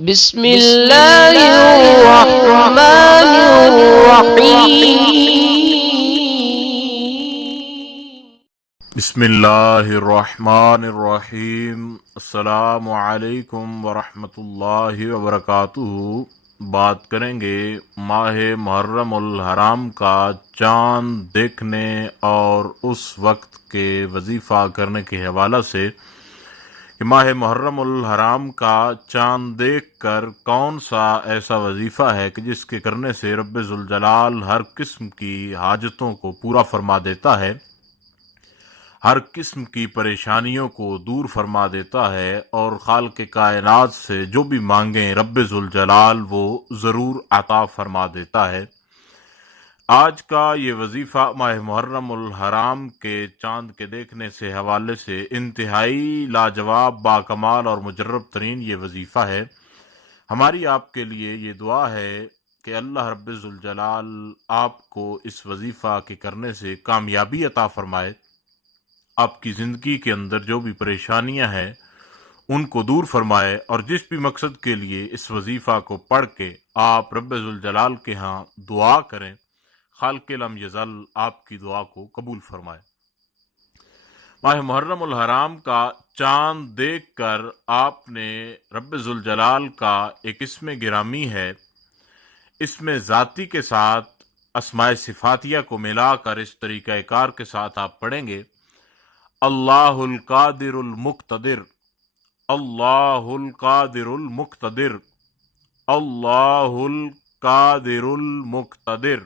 بسم اللہ الرحمن الرحیم۔ بسم اللہ الرحمن الرحیم۔ السلام علیکم ورحمۃ اللہ وبرکاتہ۔ بات کریں گے ماہ محرم الحرام کا چاند دیکھنے اور اس وقت کے وظیفہ کرنے کے حوالہ سے کہ ماہ محرم الحرام کا چاند دیکھ کر کون سا ایسا وظیفہ ہے کہ جس کے کرنے سے رب ذوالجلال ہر قسم کی حاجتوں کو پورا فرما دیتا ہے، ہر قسم کی پریشانیوں کو دور فرما دیتا ہے، اور خالق کائنات سے جو بھی مانگیں رب ذوالجلال وہ ضرور عطا فرما دیتا ہے۔ آج کا یہ وظیفہ ماہ محرم الحرام کے چاند کے دیکھنے سے حوالے سے انتہائی لاجواب، باکمال اور مجرب ترین یہ وظیفہ ہے۔ ہماری آپ کے لیے یہ دعا ہے کہ اللہ رب ذوالجلال آپ کو اس وظیفہ کے کرنے سے کامیابی عطا فرمائے، آپ کی زندگی کے اندر جو بھی پریشانیاں ہیں ان کو دور فرمائے، اور جس بھی مقصد کے لیے اس وظیفہ کو پڑھ کے آپ رب ذوالجلال کے ہاں دعا کریں، خالق لم یزل آپ کی دعا کو قبول فرمائے۔ ماہ محرم الحرام کا چاند دیکھ کر آپ نے رب ذوالجلال کا ایک اسم گرامی ہے، اسم ذاتی کے ساتھ اسماء صفاتیہ کو ملا کر اس طریقہ کار کے ساتھ آپ پڑھیں گے: اللہ القادر المقتدر، اللہ القادر المقتدر، اللہ القادر المقتدر۔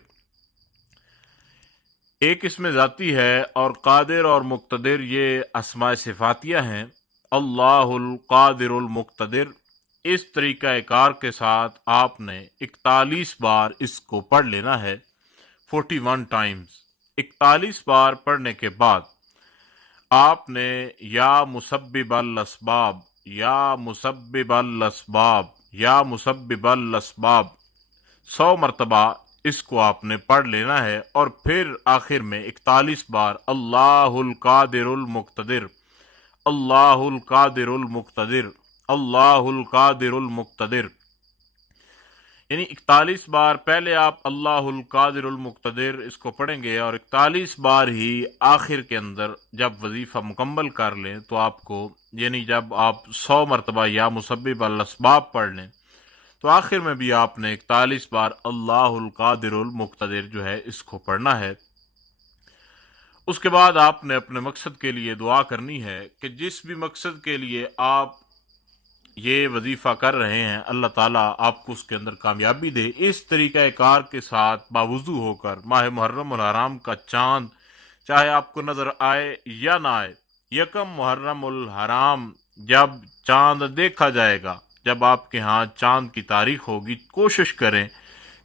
ایک اسم ذاتی ہے اور قادر اور مقتدر یہ اسماء صفاتیہ ہیں۔ اللہ القادر المقتدر، اس طریقہ کار کے ساتھ آپ نے 41 بار اس کو پڑھ لینا ہے، 41 ٹائمز۔ 41 بار پڑھنے کے بعد آپ نے یا مسبب الاسباب، یا مسبب الاسباب، یا مسبب الاسباب 100 مرتبہ اس کو آپ نے پڑھ لینا ہے، اور پھر آخر میں 41 بار اللہ القادر المقتدر، اللہ القادر المقتدر، اللہ القادر المقتدر، یعنی 41 بار پہلے آپ اللہ القادر المقتدر اس کو پڑھیں گے، اور 41 بار ہی آخر کے اندر جب وظیفہ مکمل کر لیں تو آپ کو، یعنی جب آپ 100 مرتبہ یا مسبب الاسباب پڑھ لیں تو آخر میں بھی آپ نے 41 بار اللہ القادر المقتدر جو ہے اس کو پڑھنا ہے۔ اس کے بعد آپ نے اپنے مقصد کے لیے دعا کرنی ہے کہ جس بھی مقصد کے لیے آپ یہ وظیفہ کر رہے ہیں اللہ تعالیٰ آپ کو اس کے اندر کامیابی دے۔ اس طریقہ کار کے ساتھ باوضو ہو کر ماہ محرم الحرام کا چاند چاہے آپ کو نظر آئے یا نہ آئے، یکم محرم الحرام جب چاند دیکھا جائے گا، جب آپ کے ہاں چاند کی تاریخ ہوگی، کوشش کریں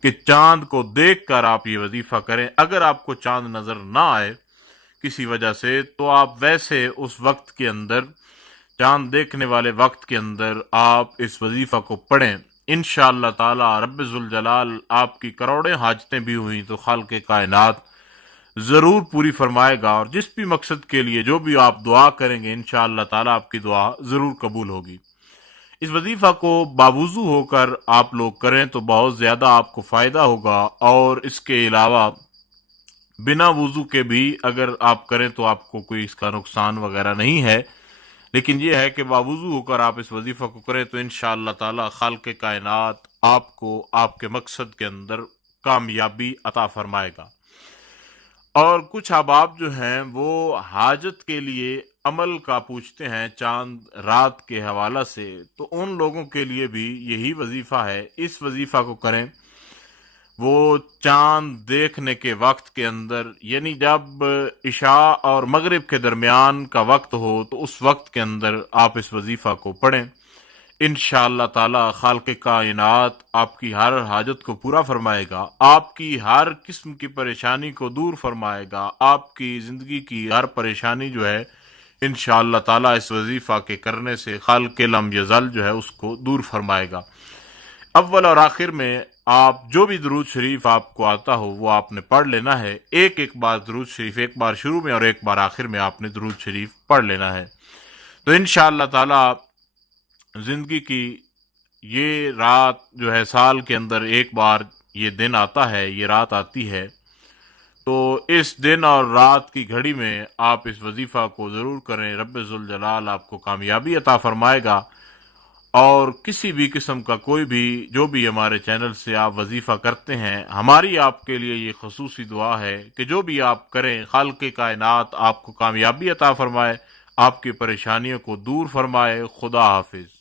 کہ چاند کو دیکھ کر آپ یہ وظیفہ کریں۔ اگر آپ کو چاند نظر نہ آئے کسی وجہ سے تو آپ ویسے اس وقت کے اندر، چاند دیکھنے والے وقت کے اندر آپ اس وظیفہ کو پڑھیں۔ انشاءاللہ تعالی رب ذوالجلال آپ کی کروڑیں حاجتیں بھی ہوئیں تو خالق کائنات ضرور پوری فرمائے گا، اور جس بھی مقصد کے لیے جو بھی آپ دعا کریں گے انشاءاللہ تعالی آپ کی دعا ضرور قبول ہوگی۔ اس وظیفہ کو باوضو ہو کر آپ لوگ کریں تو بہت زیادہ آپ کو فائدہ ہوگا، اور اس کے علاوہ بنا وضو کے بھی اگر آپ کریں تو آپ کو کوئی اس کا نقصان وغیرہ نہیں ہے، لیکن یہ ہے کہ باوضو ہو کر آپ اس وظیفہ کو کریں تو انشاءاللہ تعالی خالق کائنات آپ کو آپ کے مقصد کے اندر کامیابی عطا فرمائے گا۔ اور کچھ احباب جو ہیں وہ حاجت کے لیے عمل کا پوچھتے ہیں چاند رات کے حوالہ سے، تو ان لوگوں کے لیے بھی یہی وظیفہ ہے، اس وظیفہ کو کریں۔ وہ چاند دیکھنے کے وقت کے اندر، یعنی جب عشاء اور مغرب کے درمیان کا وقت ہو تو اس وقت کے اندر آپ اس وظیفہ کو پڑھیں۔ انشاءاللہ تعالی خالق کائنات آپ کی ہر حاجت کو پورا فرمائے گا، آپ کی ہر قسم کی پریشانی کو دور فرمائے گا، آپ کی زندگی کی ہر پریشانی جو ہے انشاءاللہ تعالی اس وظیفہ کے کرنے سے خالق لم یزل جو ہے اس کو دور فرمائے گا۔ اول اور آخر میں آپ جو بھی درود شریف آپ کو آتا ہو وہ آپ نے پڑھ لینا ہے، ایک ایک بار درود شریف، ایک بار شروع میں اور ایک بار آخر میں آپ نے درود شریف پڑھ لینا ہے، تو انشاءاللہ تعالی زندگی کی یہ رات جو ہے سال کے اندر ایک بار یہ دن آتا ہے، یہ رات آتی ہے، تو اس دن اور رات کی گھڑی میں آپ اس وظیفہ کو ضرور کریں، رب ذوالجلال آپ کو کامیابی عطا فرمائے گا۔ اور کسی بھی قسم کا کوئی بھی جو بھی ہمارے چینل سے آپ وظیفہ کرتے ہیں، ہماری آپ کے لیے یہ خصوصی دعا ہے کہ جو بھی آپ کریں خالق کائنات آپ کو کامیابی عطا فرمائے، آپ کی پریشانیوں کو دور فرمائے۔ خدا حافظ۔